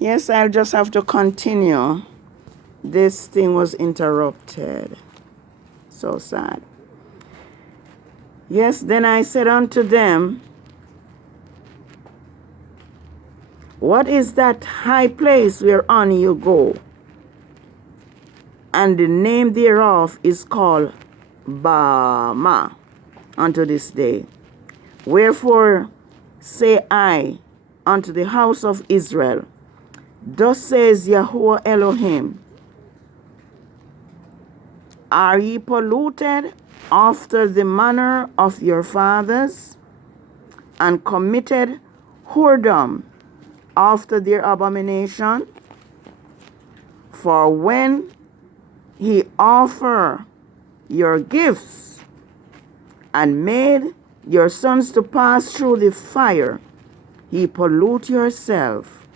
Yes, I'll just have to continue. This thing was interrupted. So sad. Yes, then I said unto them, what is that high place whereon you go? And the name thereof is called Bama unto this day. Wherefore say I unto the house of Israel, thus says Yahuwah Elohim, are ye polluted after the manner of your fathers, and committed whoredom after their abomination? For when he offer your gifts, and made your sons to pass through the fire, ye pollute yourself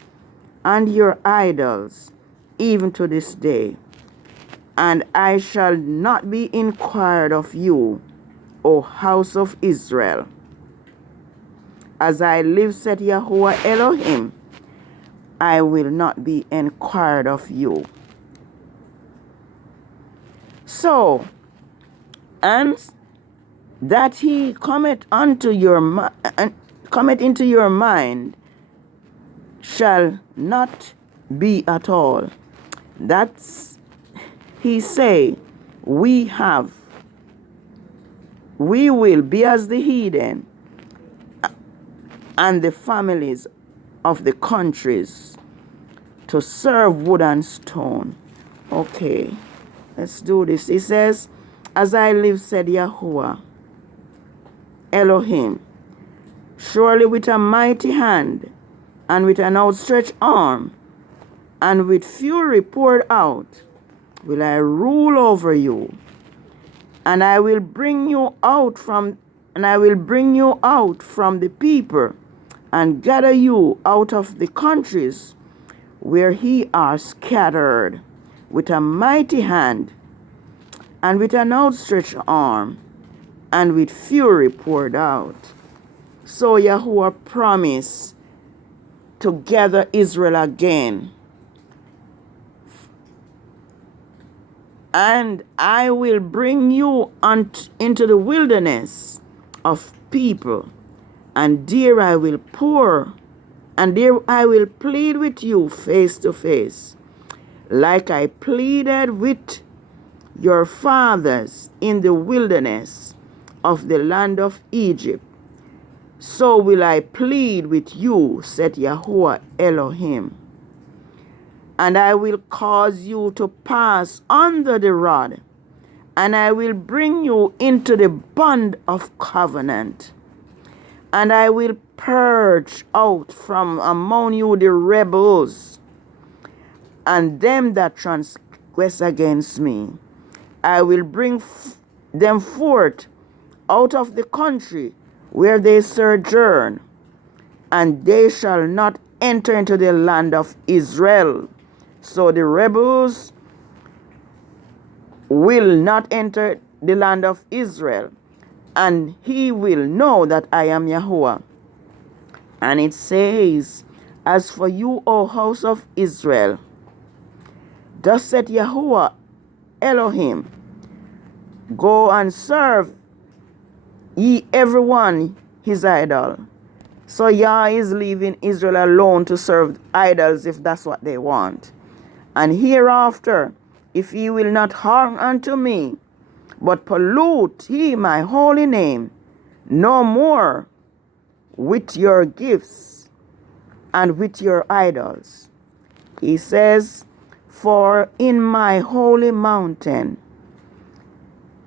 and your idols, even to this day. And I shall not be inquired of you, O house of Israel. As I live, said Yahuwah Elohim, I will not be inquired of you. So, and that he cometh into your mind shall not be at all. That's he say, we will be as the heathen and the families of the countries to serve wood and stone. Okay, let's do this. He says, as I live, said Yahuwah Elohim, surely with a mighty hand and with an outstretched arm and with fury poured out will I rule over you, and I will bring you out from the people, and gather you out of the countries where ye are scattered, with a mighty hand, and with an outstretched arm, and with fury poured out. So Yahuwah promised to gather Israel again. And I will bring you into the wilderness of people, and there I will plead with you face to face, like I pleaded with your fathers in the wilderness of the land of Egypt. So will I plead with you, said Yahuwah Elohim. And I will cause you to pass under the rod, and I will bring you into the bond of covenant. And I will purge out from among you the rebels, and them that transgress against me. I will bring them forth out of the country where they sojourn, and they shall not enter into the land of Israel. So the rebels will not enter the land of Israel, and he will know that I am Yahuwah. And it says, as for you, O house of Israel, thus said Yahuwah Elohim, go and serve ye everyone his idol. So Yah is leaving Israel alone to serve idols if that's what they want. And hereafter, if ye will not hearken unto me, but pollute ye my holy name, no more with your gifts and with your idols. He says, for in my holy mountain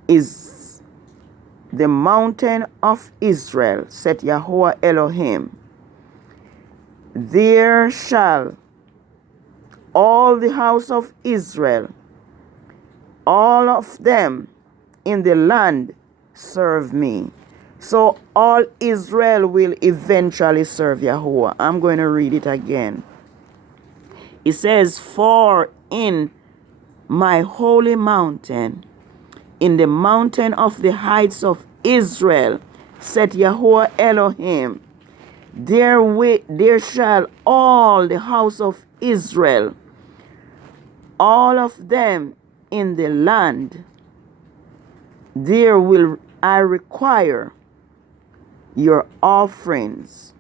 is the mountain of Israel, said Yahuwah Elohim. There shall all the house of Israel, all of them in the land, serve me. So all Israel will eventually serve Yahuwah. I'm going to read it again. It says, for in my holy mountain, in the mountain of the heights of Israel, said Yahuwah Elohim, there shall all the house of Israel, all of them in the land, there will I require your offerings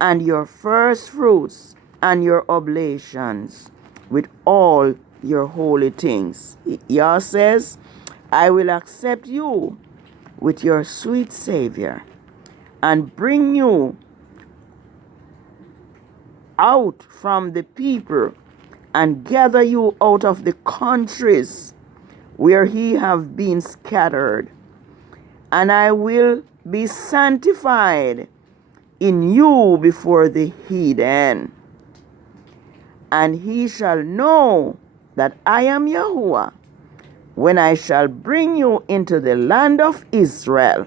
and your first fruits and your oblations with all your holy things. Yah says, I will accept you with your sweet Savior and bring you out from the people and gather you out of the countries where ye have been scattered. And I will be sanctified in you before the heathen. And he shall know that I am Yahuwah when I shall bring you into the land of Israel,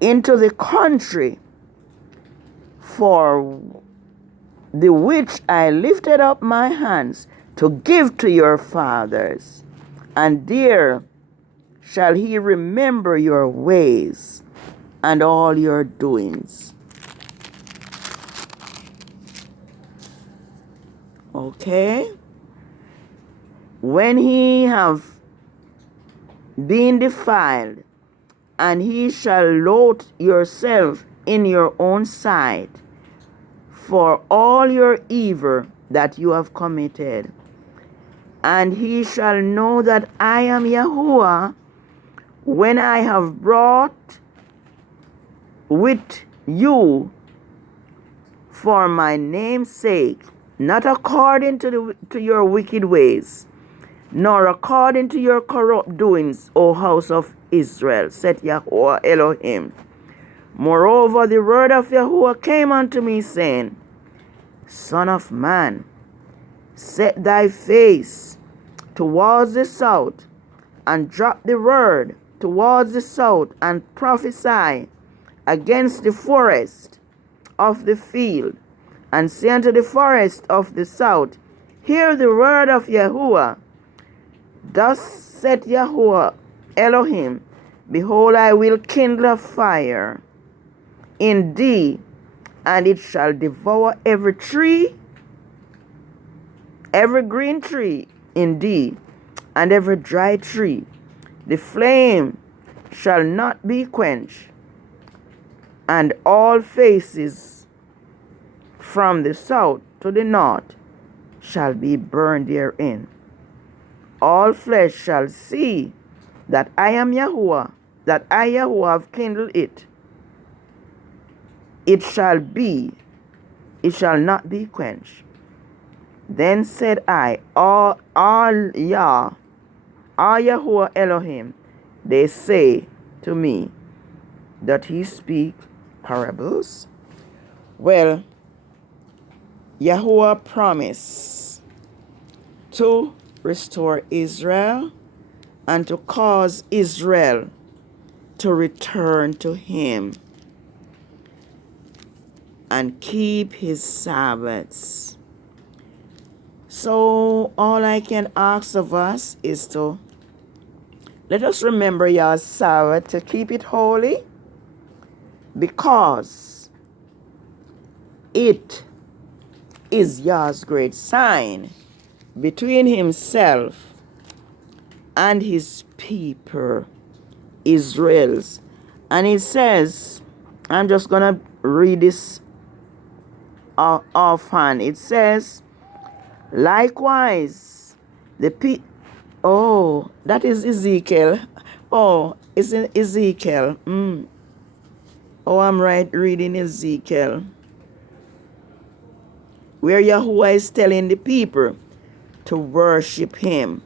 into the country for the which I lifted up my hands to give to your fathers. And there shall he remember your ways and all your doings. Okay? When he have been defiled, and he shall loathe yourself in your own sight for all your evil that you have committed. And he shall know that I am Yahuwah when I have brought with you for my name's sake, not according to your wicked ways, nor according to your corrupt doings, O house of Israel, said Yahuwah Elohim. Moreover, the word of Yahuwah came unto me, saying, Son of man, set thy face towards the south, and drop the word towards the south, and prophesy against the forest of the field, and say unto the forest of the south, Hear the word of Yahuwah. Thus said Yahuwah Elohim, Behold, I will kindle a fire in thee, and it shall devour every tree, every green tree in thee, and every dry tree. The flame shall not be quenched, and all faces from the south to the north shall be burned therein. All flesh shall see that I am Yahuwah, that I Yahuwah have kindled it. It shall not be quenched. Then said I, all Yahuwah Elohim, they say to me, that he speak parables? Well, Yahuwah promised to restore Israel and to cause Israel to return to him and keep his Sabbaths. So all I can ask of us is to let us remember Yah's Sabbath, to keep it holy, because it is Yah's great sign between himself and his people, Israel's. And it says, I'm just going to read this offhand. It says, likewise, oh, that is Ezekiel. Oh, it's in Ezekiel. Oh, I'm right reading Ezekiel, where Yahuwah is telling the people to worship him.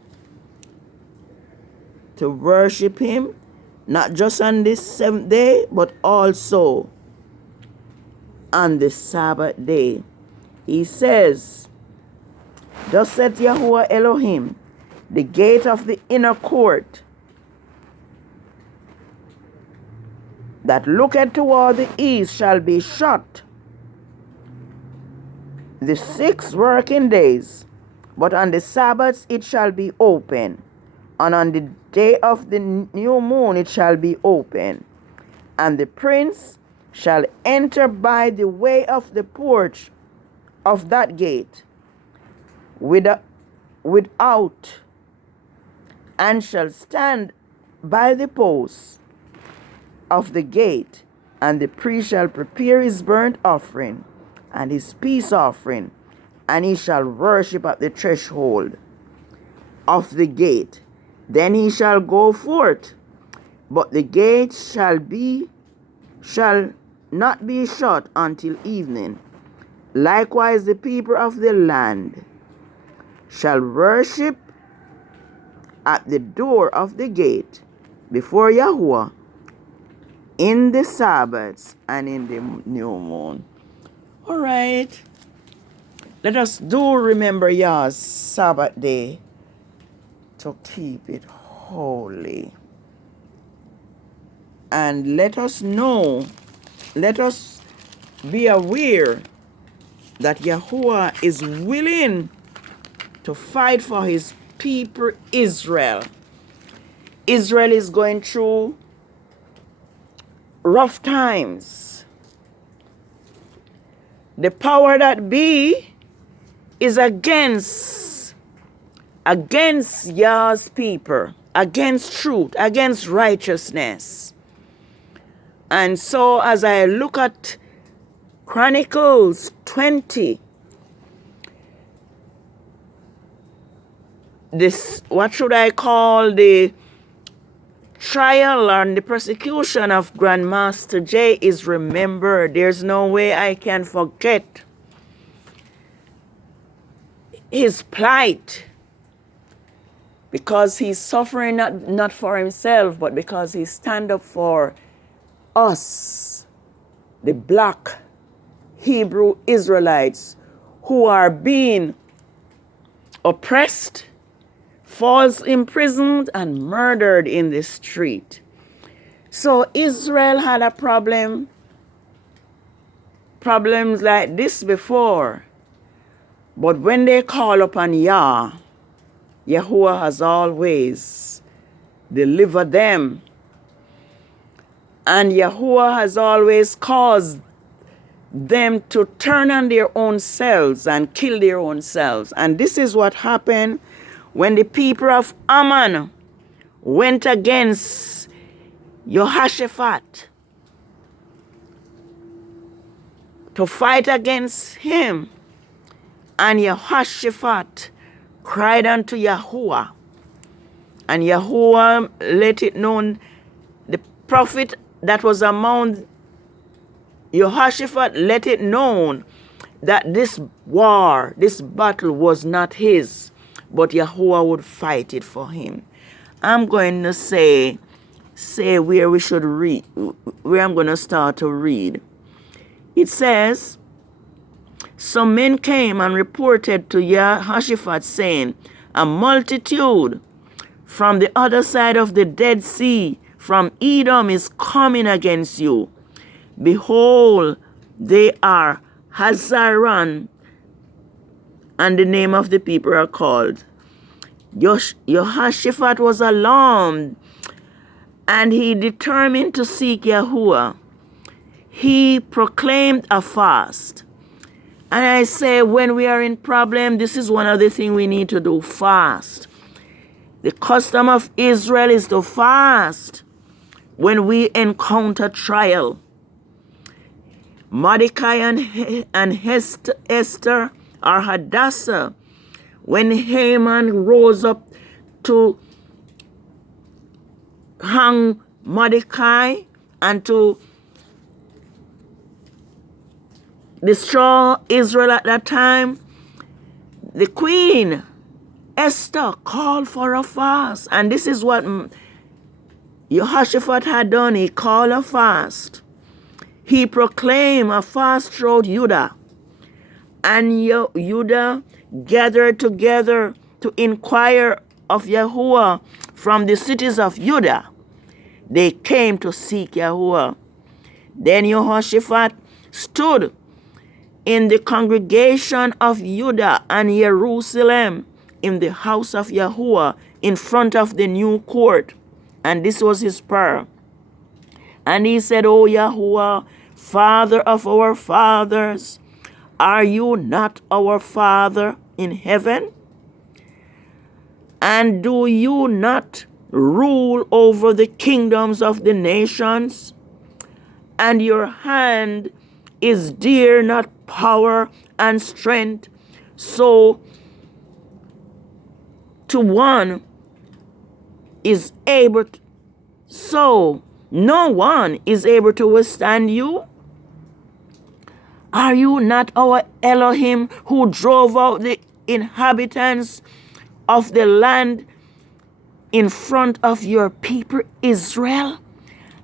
To worship him, not just on this seventh day, but also on the Sabbath day. He says, Thus said Yahuwah Elohim, the gate of the inner court that looketh toward the east shall be shut the 6 working days, but on the Sabbaths it shall be open, and on the day of the new moon it shall be open. And the prince shall enter by the way of the porch of that gate without, and shall stand by the posts of the gate, and the priest shall prepare his burnt offering and his peace offering, and he shall worship at the threshold of the gate. Then he shall go forth, but the gate shall not be shut until evening. Likewise the people of the land shall worship at the door of the gate before Yahuwah in the Sabbaths and in the new moon. All right. Let us do remember Yah's Sabbath day to keep it holy. And let us know, let us be aware that Yahuwah is willing to fight for his people Israel. Israel is going through rough times. The power that be is against Yah's people, against truth, against righteousness. And so as I look at Chronicles 20, this, what should I call, the trial and the persecution of Grandmaster J is remembered. There's no way I can forget his plight, because he's suffering not for himself, but because he stand up for us, the black Hebrew Israelites who are being oppressed, false imprisoned, and murdered in the street. So Israel had a problems like this before. But when they call upon Yah, Yahuwah has always delivered them. And Yahuwah has always caused them to turn on their own selves and kill their own selves. And this is what happened when the people of Ammon went against Yahosaphat to fight against him. And Yahosaphat cried unto Yahuwah. And Yahuwah let it known, the prophet that was among Yahosaphat let it known that this war, this battle was not his, but Yahuwah would fight it for him. I'm going to say where we should read, where I'm going to start to read. It says, some men came and reported to Yahosaphat, saying, a multitude from the other side of the Dead Sea, from Edom, is coming against you. Behold, they are Hazaran, and the name of the people are called. Yahosaphat was alarmed, and he determined to seek Yahuwah. He proclaimed a fast. And I say, when we are in problem, this is one of the things we need to do, fast. The custom of Israel is to fast when we encounter trial. Mordecai and Esther or Hadassah, when Haman rose up to hang Mordecai and to destroy Israel at that time, the queen Esther called for a fast. And this is what Yahosaphat had done. He called a fast. He proclaimed a fast throughout Judah. And Judah gathered together to inquire of Yahuwah from the cities of Judah. They came to seek Yahuwah. Then Yahosaphat stood in the congregation of Judah and Jerusalem in the house of Yahuwah in front of the new court. And this was his prayer. And he said, O Yahuwah, Father of our fathers, are you not our Father in heaven? And do you not rule over the kingdoms of the nations? And your hand is dear, not power and strength. So to one is able to, so no one is able to withstand you. Are you not our Elohim who drove out the inhabitants of the land in front of your people Israel,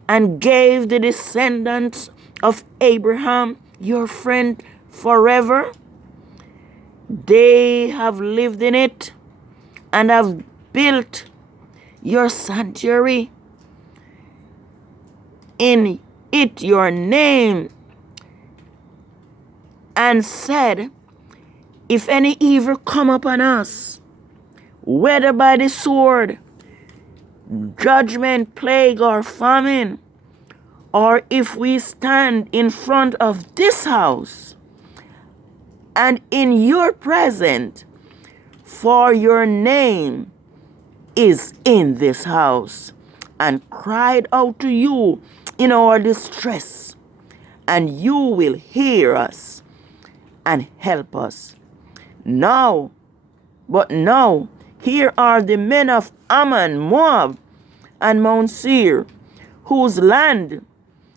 and gave the descendants of Abraham, your friend, forever? They have lived in it and have built your sanctuary. In it your name, and said, if any evil come upon us, whether by the sword, judgment, plague, or famine, or if we stand in front of this house and in your presence, for your name is in this house, and cried out to you in our distress, and you will hear us and help us. Now, here are the men of Ammon, Moab, and Mount Seir, whose land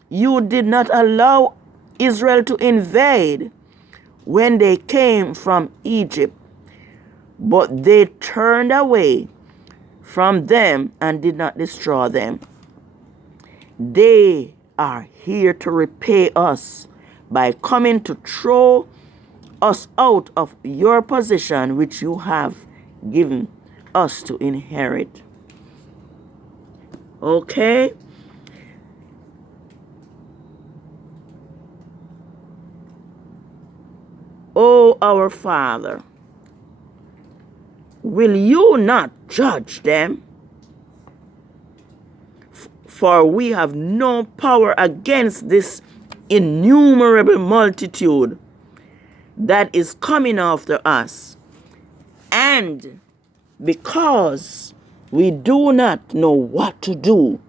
you did not allow Israel to invade when they came from Egypt, but they turned away from them and did not destroy them. They are here to repay us by coming to throw us out of your possession, which you have given us to inherit. Okay? O our Father, will you not judge them? For we have no power against this innumerable multitude that is coming after us. And because we do not know what to do,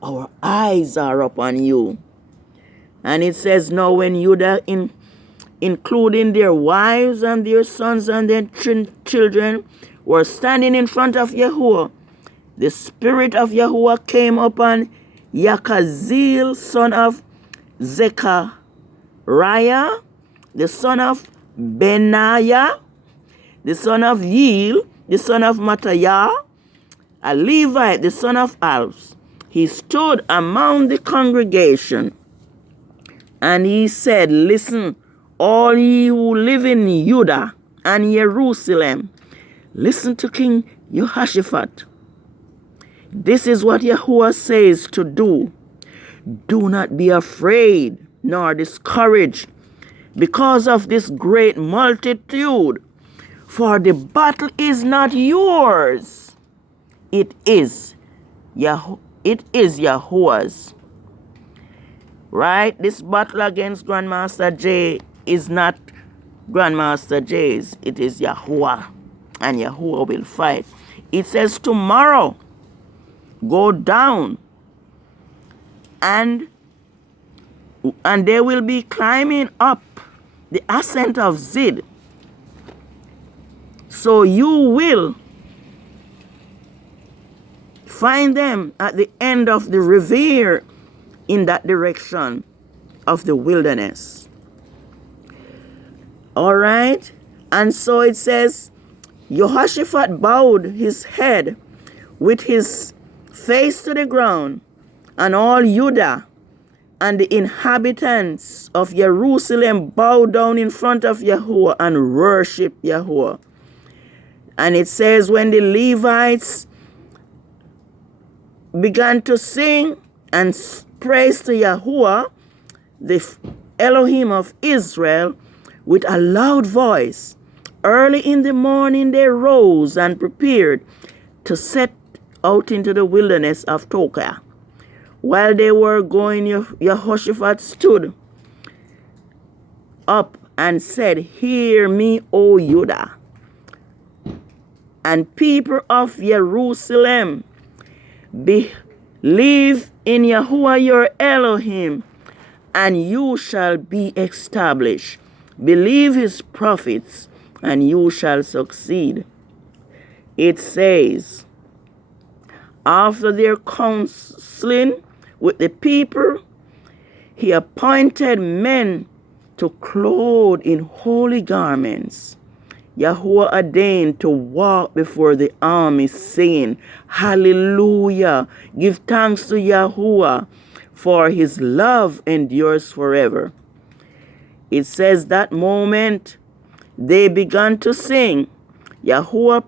our eyes are upon you. And it says, now when Judah, including their wives and their sons and their children, were standing in front of Yahuwah, the Spirit of Yahuwah came upon Yakazeel, son of Zechariah, the son of Benaiah, the son of Yeel, the son of Mattaiah, a Levite, the son of Alps. He stood among the congregation, and he said, listen, all ye who live in Judah and Jerusalem, listen to King Yahosaphat. This is what Yahuwah says to do. Do not be afraid nor discouraged because of this great multitude, for the battle is not yours. It is Yahuwah's. Right? This battle against Grandmaster J is not Grandmaster J's. It is Yahuwah. And Yahuwah will fight. It says tomorrow, go down, and they will be climbing up the ascent of Zid. So you will find them at the end of the river in that direction of the wilderness. All right? And so it says, Yahosaphat bowed his head with his face to the ground, and all Judah and the inhabitants of Jerusalem bowed down in front of Yahuwah and worshiped Yahuwah. And it says, when the Levites began to sing and praise to Yahuwah, the Elohim of Israel, with a loud voice, early in the morning they rose and prepared to set out into the wilderness of Toka. While they were going, Yahosaphat stood up and said, Hear me, O Judah, and people of Jerusalem. Believe in Yahuwah your Elohim, and you shall be established. Believe his prophets, and you shall succeed. It says, after their counseling with the people, he appointed men to clothe in holy garments. Yahuwah ordained to walk before the army, saying, Hallelujah! Give thanks to Yahuwah, for his love endures forever. It says that moment they began to sing Yahuwah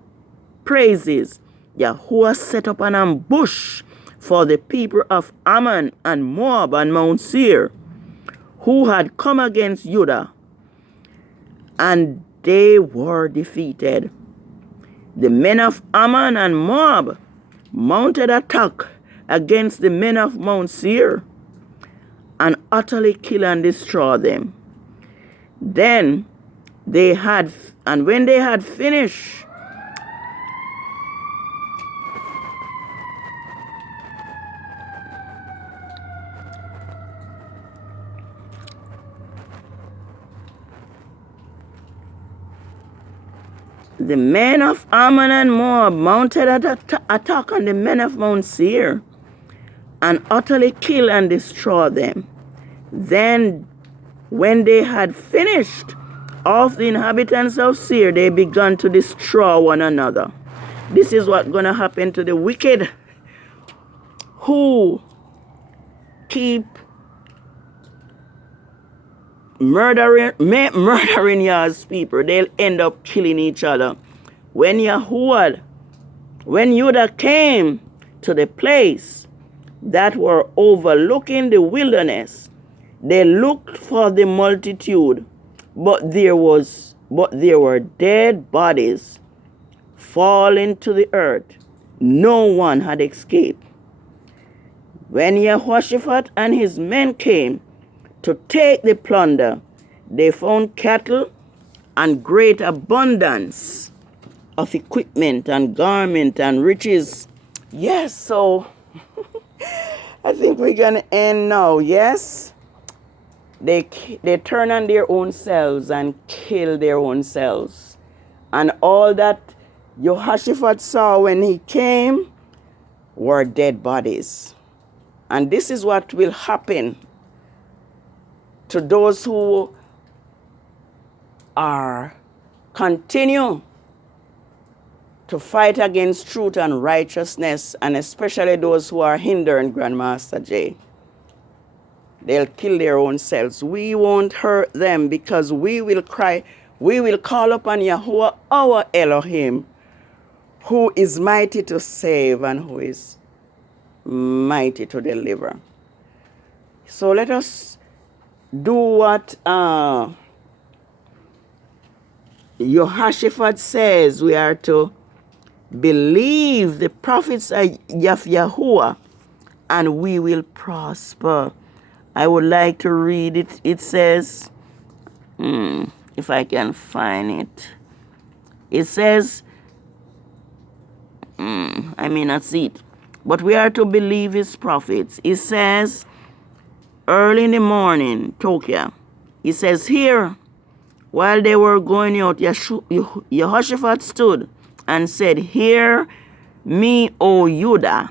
praises. Yahuwah set up an ambush for the people of Ammon and Moab and Mount Seir, who had come against Judah, and they were defeated. The men of Ammon and Moab mounted attack against the men of Mount Seir and utterly killed and destroyed them. When they had finished, the men of Ammon and Moab mounted attack on the men of Mount Seir and utterly killed and destroyed them. Then, when they had finished of the inhabitants of Seir, they began to destroy one another. This is what's going to happen to the wicked who keep murdering Yah's people. They'll end up killing each other. When Judah came to the place that were overlooking the wilderness, they looked for the multitude, but there were dead bodies falling to the earth. No one had escaped. When Yahosaphat and his men came to take the plunder, they found cattle and great abundance of equipment and garment and riches. Yes, so I think we're going to end now. Yes, they turn on their own selves and kill their own selves. And all that Yahosaphat saw when he came were dead bodies. And this is what will happen to those who continue to fight against truth and righteousness, and especially those who are hindering Grandmaster Jay. They'll kill their own selves. We won't hurt them because we will call upon Yahuwah, our Elohim, who is mighty to save and who is mighty to deliver. So let us do what Yahosaphat says. We are to believe the prophets of Yahuwah, and we will prosper. I would like to read it. It says, if I can find it. It says, I may not see it, but we are to believe his prophets. It says, early in the morning, Tokia, he says, here, while they were going out, Yahosaphat stood and said, Hear me, O Judah,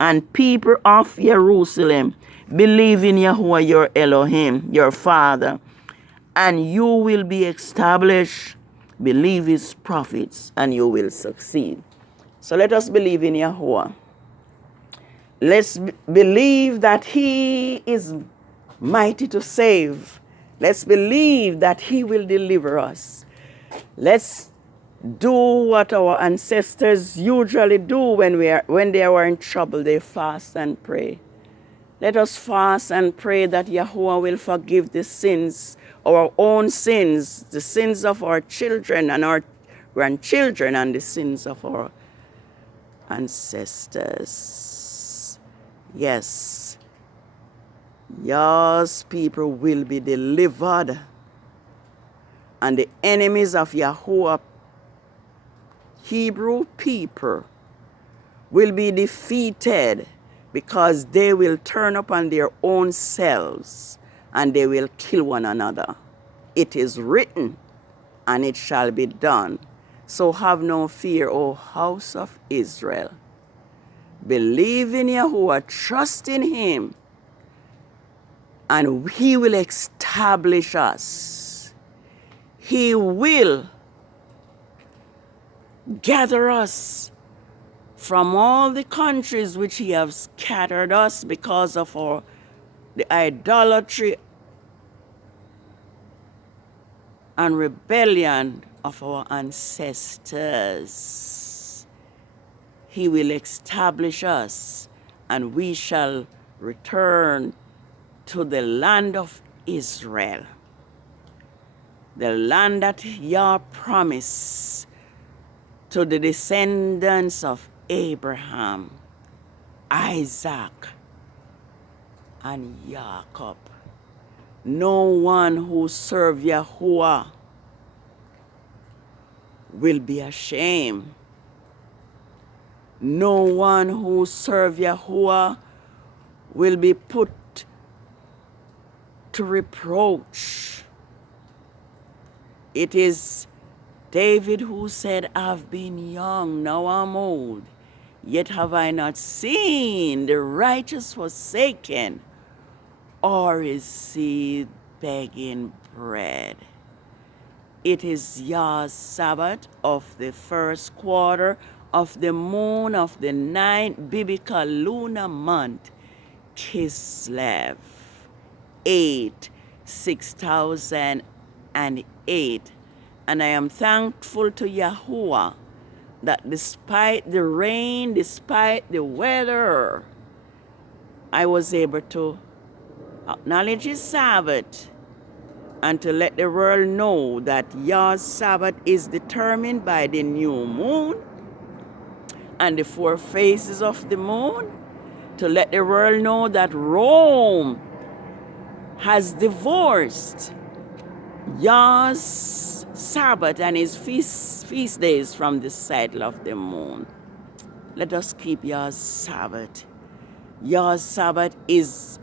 and people of Jerusalem. Believe in Yahuwah your Elohim, your Father, and you will be established. Believe his prophets, and you will succeed. So let us believe in Yahuwah. Let's believe that he is mighty to save. Let's believe that he will deliver us. Let's do what our ancestors usually do when they were in trouble. They fast and pray. Let us fast and pray that Yahuwah will forgive the sins, our own sins, the sins of our children and our grandchildren, and the sins of our ancestors. Yes, Yah's people will be delivered. And the enemies of Yahuwah, Hebrew people, will be defeated, because they will turn upon their own selves and they will kill one another. It is written, and it shall be done. So have no fear, O house of Israel. Believe in Yahuwah, trust in him, and he will establish us. He will gather us from all the countries which he has scattered us because of the idolatry and rebellion of our ancestors. He will establish us, and we shall return to the land of Israel, the land that Yah promised to the descendants of Abraham, Isaac, and Jacob. No one who serves Yahuwah will be ashamed. No one who serves Yahuwah will be put to reproach. It is David who said, I've been young, now I'm old, yet have I not seen the righteous forsaken, or his seed begging bread. It is Yahosaphat of the first quarter of the moon of the ninth biblical lunar month, Kislev, 6008. And I am thankful to Yahuwah that despite the rain, despite the weather, I was able to acknowledge his Sabbath and to let the world know that Yah's Sabbath is determined by the new moon and the 4 phases of the moon, to let the world know that Rome has divorced Yah's Sabbath and his feast days from the cycle of the moon. Let us keep Yah's Sabbath. Yah's Sabbath is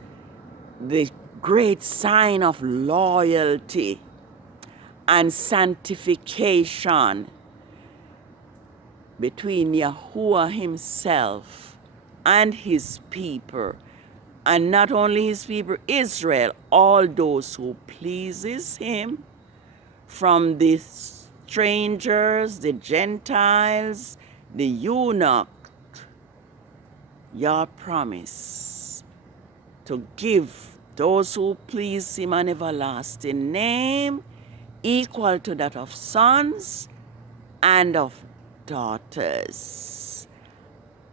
the great sign of loyalty and sanctification between Yahuwah himself and his people. And not only his people, Israel, all those who pleases him, from the strangers, the Gentiles, the eunuch. Yah promise to give those who please him an everlasting name equal to that of sons and of daughters,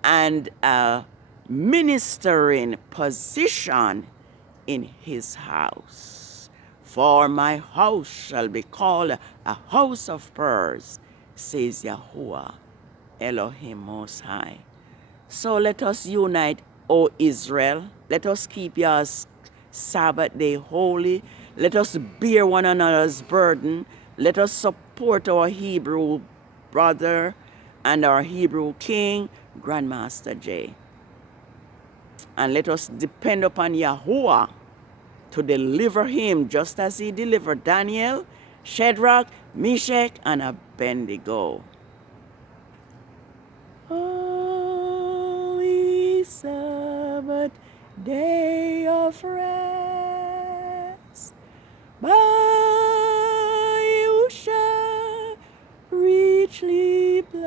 and a ministering position in his house. For my house shall be called a house of prayers, says Yahuwah, Elohim Most High. So let us unite, O Israel. Let us keep Yah's Sabbath day holy. Let us bear one another's burden. Let us support our Hebrew brother and our Hebrew king, Grandmaster J. And let us depend upon Yahuwah to deliver him just as he delivered Daniel, Shadrach, Meshach, and Abednego. Holy Sabbath, day of rest, by you shall richly blessed.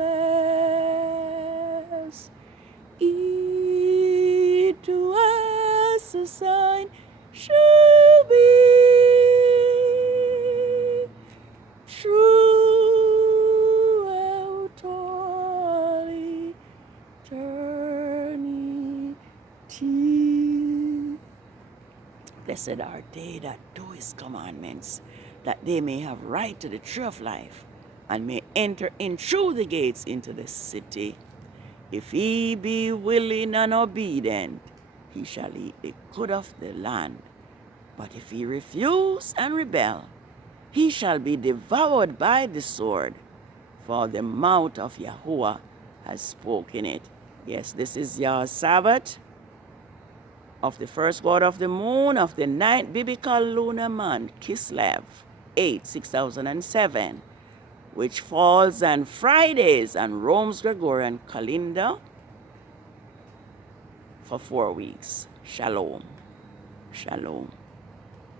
It to us a sign shall be throughout all eternity. Blessed are they that do his commandments, that they may have right to the tree of life, and may enter in through the gates into the city. If he be willing and obedient, he shall eat the good of the land. But if he refuse and rebel, he shall be devoured by the sword, for the mouth of Yahuwah has spoken it. Yes, this is Yahosaphat of the first god of the moon of the ninth biblical lunar month, Kislev 8, 6007, which falls on Fridays on Rome's Gregorian calendar for 4 weeks. Shalom. Shalom.